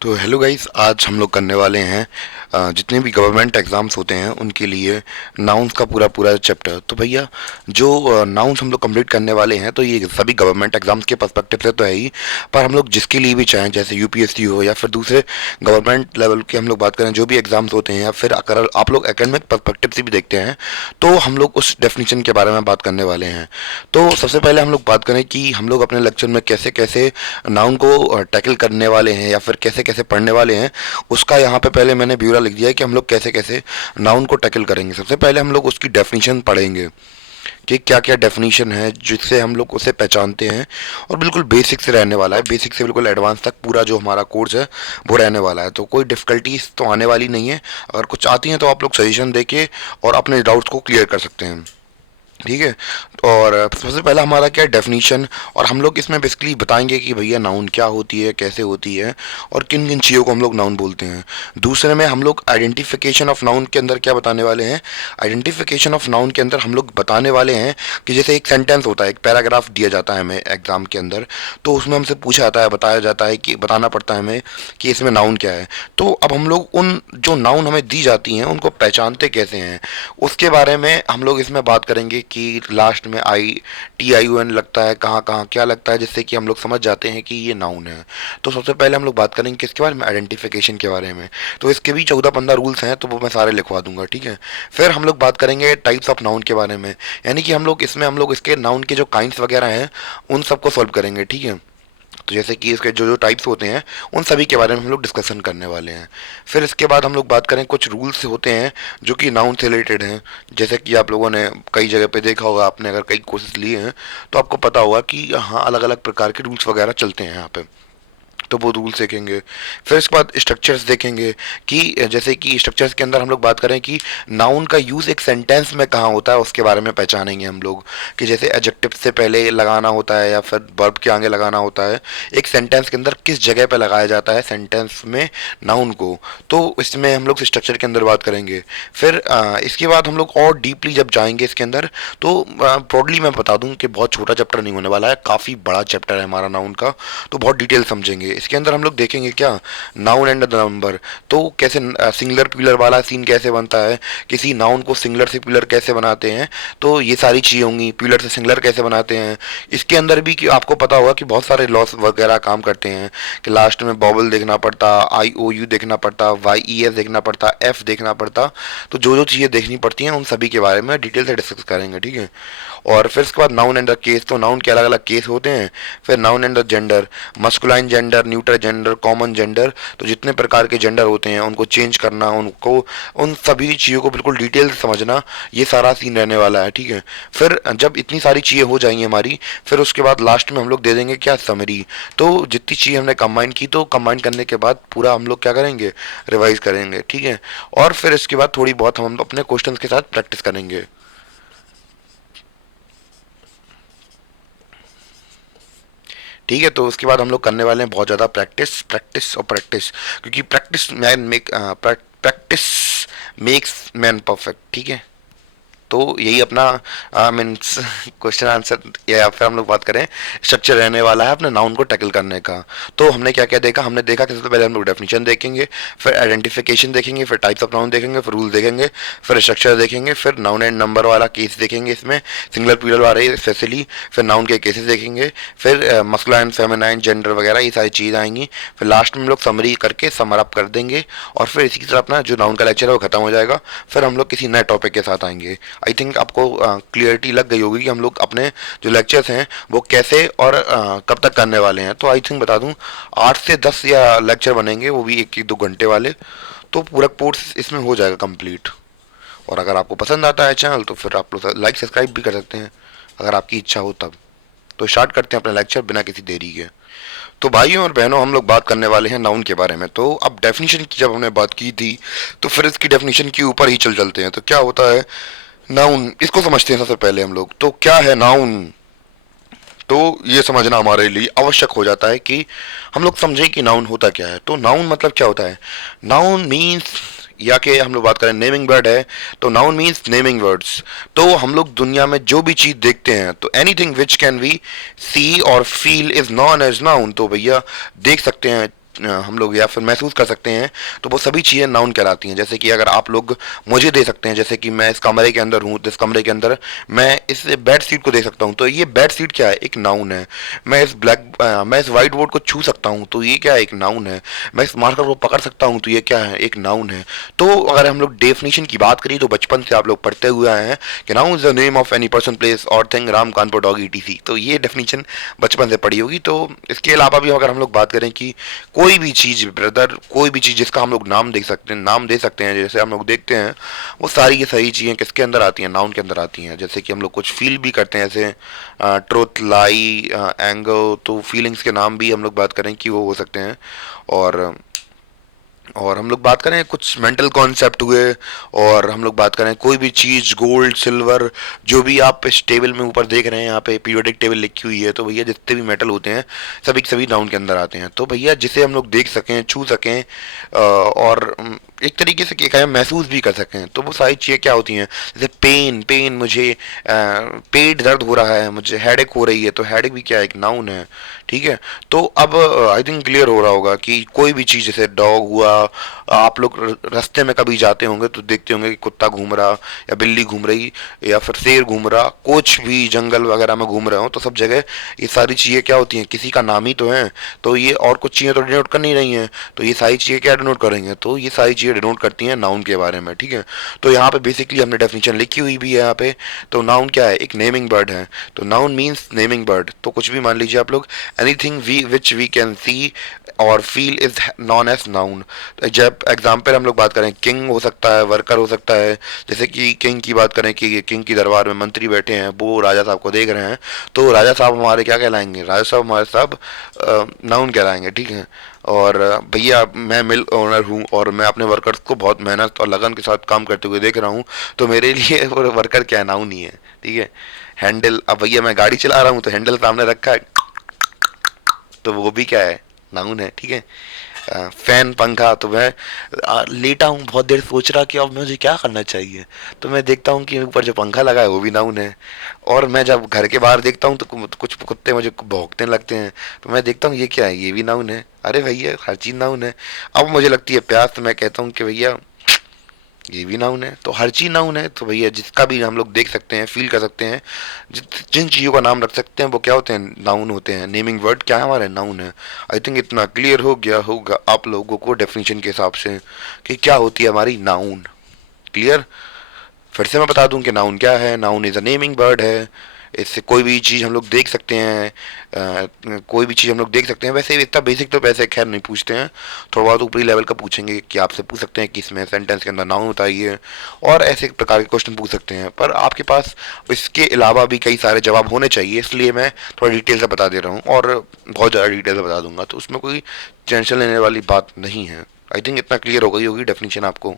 तो hello guys, आज हम लोग करने वाले हैं जितने भी गवर्नमेंट एग्ज़ाम्स होते हैं उनके लिए नाउन्स का पूरा पूरा चैप्टर। तो भैया, जो नाउन्स हम लोग कंप्लीट करने वाले हैं तो ये सभी गवर्नमेंट एग्ज़ाम्स के पर्सपेक्टिव से तो है ही, पर हम लोग जिसके लिए भी चाहें, जैसे यूपीएससी हो या फिर दूसरे गवर्नमेंट लेवल के हम लोग बात करें जो भी एग्ज़ाम्स होते हैं, या फिर अगर आप लोग एकेडमिक पर्सपेक्टिव से भी देखते हैं तो हम लोग उस डेफिनेशन के बारे में बात करने वाले हैं। तो सबसे पहले हम लोग बात करें कि हम लोग अपने लेक्चर में कैसे कैसे नाउन को टैकल करने वाले हैं या फिर कैसे कैसे पढ़ने वाले हैं, उसका यहाँ पे पहले मैंने ब्यूरा लिख दिया है कि हम लोग कैसे कैसे नाउन को टैकल करेंगे। सबसे पहले हम लोग उसकी डेफिनेशन पढ़ेंगे कि क्या क्या डेफिनेशन है जिससे हम लोग उसे पहचानते हैं, और बिल्कुल बेसिक से रहने वाला है, बेसिक से बिल्कुल एडवांस तक पूरा जो हमारा कोर्स है वो रहने वाला है। तो कोई डिफ़िकल्टीज तो आने वाली नहीं है। अगर कुछ आती हैं तो आप लोग सजेशन देके और अपने डाउट्स को क्लियर कर सकते हैं, ठीक है। और सबसे पहला हमारा क्या डेफिनेशन, और हम लोग इसमें बेसिकली बताएंगे कि भैया नाउन क्या होती है, कैसे होती है, और किन किन चीज़ों को हम लोग नाउन बोलते हैं। दूसरे में हम लोग आइडेंटिफिकेशन ऑफ नाउन के अंदर क्या बताने वाले हैं। आइडेंटिफिकेशन ऑफ नाउन के अंदर हम लोग बताने वाले हैं कि जैसे एक सेंटेंस होता है, एक पैराग्राफ दिया जाता है हमें एग्जाम के अंदर, तो उसमें हमसे पूछा जाता है, बताया जाता है कि बताना पड़ता है हमें कि इसमें नाउन क्या है। तो अब हम लोग उन जो नाउन हमें दी जाती हैं उनको पहचानते कैसे हैं, उसके बारे में हम लोग इसमें बात करेंगे कि लास्ट में TIUN लगता है, कहाँ कहाँ क्या लगता है, जिससे कि हम लोग समझ जाते हैं कि ये नाउन है। तो सबसे पहले हम लोग बात करेंगे किसके बारे में, आइडेंटिफिकेशन के बारे में। तो इसके भी 14-15 रूल्स हैं, तो वो मैं सारे लिखवा दूंगा, ठीक है। फिर हम लोग बात करेंगे टाइप्स ऑफ नाउन के बारे में, यानी कि हम लोग इसके नाउन के जो काइंड्स वगैरह हैं उन सबको सॉल्व करेंगे, ठीक है। तो जैसे कि इसके जो जो टाइप्स होते हैं उन सभी के बारे में हम लोग डिस्कशन करने वाले हैं। फिर इसके बाद हम लोग बात करें, कुछ रूल्स होते हैं जो कि नाउन से रिलेटेड हैं। जैसे कि आप लोगों ने कई जगह पे देखा होगा, आपने अगर कई कोर्सेज लिए हैं तो आपको पता होगा कि हाँ, अलग अलग प्रकार के रूल्स वगैरह चलते हैं यहाँ पे। तो वो रूल्स देखेंगे। फिर इसके बाद स्ट्रक्चर्स देखेंगे कि जैसे कि स्ट्रक्चर्स के अंदर हम लोग बात करें कि नाउन का यूज़ एक सेंटेंस में कहाँ होता है, उसके बारे में पहचानेंगे हम लोग कि जैसे एडजेक्टिव से पहले लगाना होता है या फिर वर्ब के आगे लगाना होता है, एक सेंटेंस के अंदर किस जगह पे लगाया जाता है सेंटेंस में नाउन को। तो इसमें हम लोग स्ट्रक्चर के अंदर बात करेंगे। फिर इसके बाद हम लोग और डीपली जब जाएंगे इसके अंदर, तो ब्रॉडली मैं बता दूं कि बहुत छोटा चैप्टर नहीं होने वाला है, काफ़ी बड़ा चैप्टर है हमारा नाउन का, तो बहुत डिटेल समझेंगे। इसके अंदर हम लोग देखेंगे क्या, नाउन एंड द नंबर, तो कैसे सिंगुलर प्यूलर वाला सीन कैसे बनता है, किसी नाउन को सिंगुलर से प्यूलर कैसे बनाते हैं, तो ये सारी चीज़ें होंगी। प्यूलर से सिंगुलर कैसे बनाते हैं, इसके अंदर भी कि आपको पता होगा कि बहुत सारे लॉस वगैरह काम करते हैं कि लास्ट में बॉबल देखना पड़ता, IOU देखना पड़ता, YES देखना पड़ता, F देखना पड़ता। तो जो जो चीज़ें देखनी पड़ती हैं उन सभी के बारे में डिटेल से डिस्कस करेंगे, ठीक है। और फिर इसके बाद नाउन एंड द केस, तो नाउन के अलग अलग केस होते हैं। फिर noun and the gender, masculine gender, neutral gender, common gender, तो जितने प्रकार के जेंडर होते हैं उनको चेंज करना, उनको उन सभी चीज़ों को बिल्कुल डिटेल से समझना, ये सारा सीन रहने वाला है, ठीक है। फिर जब इतनी सारी चीज़ें हो जाएंगी हमारी, फिर उसके बाद लास्ट में हम लोग दे देंगे क्या, समरी। तो जितनी चीज़ें हमने कंबाइन की, तो कंबाइन करने के बाद पूरा हम लोग क्या करेंगे, रिवाइज करेंगे, ठीक है। और फिर इसके बाद थोड़ी बहुत हम अपने क्वेश्चंस के साथ प्रैक्टिस करेंगे। ठीक है, तो उसके बाद हम लोग करने वाले हैं बहुत ज़्यादा प्रैक्टिस, प्रैक्टिस और प्रैक्टिस, क्योंकि प्रैक्टिस मेक्स मैन परफेक्ट, ठीक है। तो यही अपना मीन्स क्वेश्चन आंसर, या फिर हम लोग बात करें स्ट्रक्चर रहने वाला है अपने नाउन को टैकल करने का। तो हमने क्या क्या देखा, हमने देखा कि सबसे पहले हम लोग डेफिनेशन देखेंगे, फिर आइडेंटिफिकेशन देखेंगे, फिर टाइप्स ऑफ नाउन देखेंगे, फिर रूल देखेंगे, फिर स्ट्रक्चर देखेंगे, फिर नाउन एंड नंबर वाला केस देखेंगे, इसमें सिंगुलर प्लूरल वाले स्पेशली, फिर नाउन के केसेस देखेंगे, फिर मस्कुलाइन फेमिनाइन जेंडर वगैरह ये सारी चीज़ आएंगी। फिर लास्ट में हम लोग समरी करके समर अप कर देंगे, और फिर इसी की तरह अपना जो नाउन का लेक्चर है वो खत्म हो जाएगा। फिर हम लोग किसी नए टॉपिक के साथ आएंगे। आई थिंक आपको क्लियरिटी लग गई होगी कि हम लोग अपने जो लेक्चर्स हैं वो कैसे और कब तक करने वाले हैं। तो आई थिंक बता दूं, 8 से 10 या लेक्चर बनेंगे, वो भी 1-2 घंटे वाले। तो पूरा कोर्स इसमें हो जाएगा कंप्लीट। और अगर आपको पसंद आता है चैनल, तो फिर आप लोग लाइक सब्सक्राइब भी कर सकते हैं, अगर आपकी इच्छा हो तब। तो स्टार्ट करते हैं अपना लेक्चर बिना किसी देरी के। तो भाइयों और बहनों, हम लोग बात करने वाले हैं नाउन के बारे में। तो अब डेफिनेशन की जब हमने बात की थी, तो फिर इसकी डेफिनेशन के ऊपर ही चल चलते हैं। तो क्या होता है नाउन, इसको समझते हैं सबसे पहले हम लोग। तो क्या है नाउन, तो ये समझना हमारे लिए आवश्यक हो जाता है कि हम लोग समझें कि नाउन होता क्या है। तो नाउन मतलब क्या होता है, नाउन मीन्स, या कि हम लोग बात करें नेमिंग वर्ड है, तो नाउन मीन्स नेमिंग वर्ड्स। तो हम लोग दुनिया में जो भी चीज़ देखते हैं, तो anything which can we see और feel is known as noun. तो भैया देख सकते हैं, हम लोग या फिर महसूस कर सकते हैं, तो वो सभी चीज़ें नाउन कहलाती हैं। जैसे कि अगर आप लोग मुझे दे सकते हैं, जैसे कि मैं इस कमरे के अंदर हूँ, तो इस कमरे के अंदर मैं इस बेड शीट को दे सकता हूँ, तो ये बेड शीट क्या है? एक नाउन है। मैं इस वाइट बोर्ड को छू सकता हूँ, तो ये क्या है? एक नाउन है। मैं इस मार्कर को पकड़ सकता हूँ, तो ये क्या है? एक नाउन है। तो अगर हम लोग डेफिनेशन की बात करें, तो बचपन से आप लोग पढ़ते हुए आए हैं कि noun is the name of any person, place और thing, Ram, Kanpur, dog, ETC. तो ये डेफिनेशन बचपन से पढ़ी होगी। तो इसके अलावा भी अगर हम लोग बात करें कि कोई भी चीज़ ब्रदर, कोई भी चीज़ जिसका हम लोग नाम देख सकते हैं, नाम दे सकते हैं, जैसे हम लोग देखते हैं, वो सारी की सारी चीज़ें किसके अंदर आती हैं? नाउन के अंदर आती हैं। जैसे कि हम लोग कुछ फील भी करते हैं, जैसे ट्रुथ, लाई, एंगर, तो फीलिंग्स के नाम भी हम लोग बात करें कि वो हो सकते हैं। और हम लोग बात करें कुछ मेंटल कॉन्सेप्ट हुए, और हम लोग बात करें कोई भी चीज़, गोल्ड, सिल्वर, जो भी आप इस टेबल में ऊपर देख रहे हैं, यहाँ पे पीरियोडिक टेबल लिखी हुई है, तो भैया जितने भी मेटल होते हैं सभी के सभी नाउन के अंदर आते हैं। तो भैया जिसे हम लोग देख सकें, छू सकें, और एक तरीके से क्या कहें, महसूस भी कर सकें, तो वो सारी चीज़ें क्या होती हैं? जैसे पेन, मुझे पेट दर्द हो रहा है, मुझे हेडेक हो रही है, तो हेडेक भी क्या है? एक नाउन है। ठीक है। तो अब आई थिंक क्लियर हो रहा होगा कि कोई भी चीज़, जैसे डॉग हुआ, आप लोग रास्ते में कभी जाते होंगे तो देखते होंगे कि कुत्ता घूम रहा, या बिल्ली घूम रही, या फिर शेर घूम रहा, कुछ भी जंगल वगैरह में घूम रहे हो, तो सब जगह ये सारी चीज़ें क्या होती हैं? किसी का नाम ही तो है। तो ये और कुछ चीज़ें तो डिनोट कर नहीं रही हैं, तो ये सारी चीज़ें क्या डिनोट करेंगे? तो ये सारी चीज़ें डिनोट करती हैं नाउन के बारे में। ठीक है। तो यहाँ पे बेसिकली हमने डेफिनेशन लिखी हुई भी है यहाँ पे। तो नाउन क्या है? एक नेमिंग बर्ड है। तो नाउन मीन्स नेमिंग बर्ड। तो कुछ भी मान लीजिए आप लोग, anything we which we can see और feel is known as noun. जब एग्जाम्पल हम लोग बात करें, किंग हो सकता है, वर्कर हो सकता है। जैसे कि किंग की बात करें कि किंग की दरबार में मंत्री बैठे हैं, वो राजा साहब को देख रहे हैं, तो राजा साहब हमारे क्या कहलाएंगे? राजा साहब हमारे साहब नाउन कहलाएंगे। ठीक है। और भैया मैं मिल ओनर हूँ, और मैं अपने वर्कर्स को बहुत मेहनत और लगन के साथ काम करते हुए देख रहा हूँ, तो मेरे लिए वो वर्कर क्या है? नाउन ही है। ठीक है। हैंडल, अब भैया मैं गाड़ी चला रहा हूँ, तो हैंडल सामने रखा है, तो वो भी क्या है? नाउन है। ठीक है। फैन, पंखा, तो मैं लेटा हूँ, बहुत देर सोच रहा कि अब मुझे क्या करना चाहिए, तो मैं देखता हूँ कि ऊपर जो पंखा लगा है वो भी नाउन है। और मैं जब घर के बाहर देखता हूँ, तो कुछ कुत्ते मुझे भौंकने लगते हैं, तो मैं देखता हूँ ये क्या है? ये भी नाउन है। अरे भैया हर चीज़ नाउन है। अब मुझे लगती है प्यास, तो मैं कहता हूँ कि भैया ये भी नाउन है। तो हर चीज़ नाउन है। तो भैया जिसका भी हम लोग देख सकते हैं, फील कर सकते हैं, जिन चीज़ों का नाम रख सकते हैं, वो क्या होते हैं? नाउन होते हैं। नेमिंग वर्ड क्या है? हमारे नाउन है। आई थिंक इतना क्लियर हो गया होगा आप लोगों को डेफिनेशन के हिसाब से कि क्या होती है हमारी नाउन। क्लियर? फिर से मैं बता दूं कि नाउन क्या है। Noun is a naming word है। इससे कोई भी चीज़ हम लोग देख सकते हैं, कोई भी चीज़ हम लोग देख सकते हैं। वैसे इतना बेसिक तो वैसे खैर नहीं पूछते हैं, थोड़ा बहुत ऊपरी लेवल का पूछेंगे कि आपसे पूछ सकते हैं कि इसमें सेंटेंस के अंदर नाउन बताइए, और ऐसे प्रकार के क्वेश्चन पूछ सकते हैं। पर आपके पास इसके अलावा भी कई सारे जवाब होने चाहिए, इसलिए मैं थोड़ा डिटेल से बता दे रहा हूँ, और बहुत ज़्यादा डिटेल से बता दूंगा, तो उसमें कोई टेंशन लेने वाली बात नहीं है। आई थिंक इतना क्लियर हो गई होगी डेफिनेशन आपको।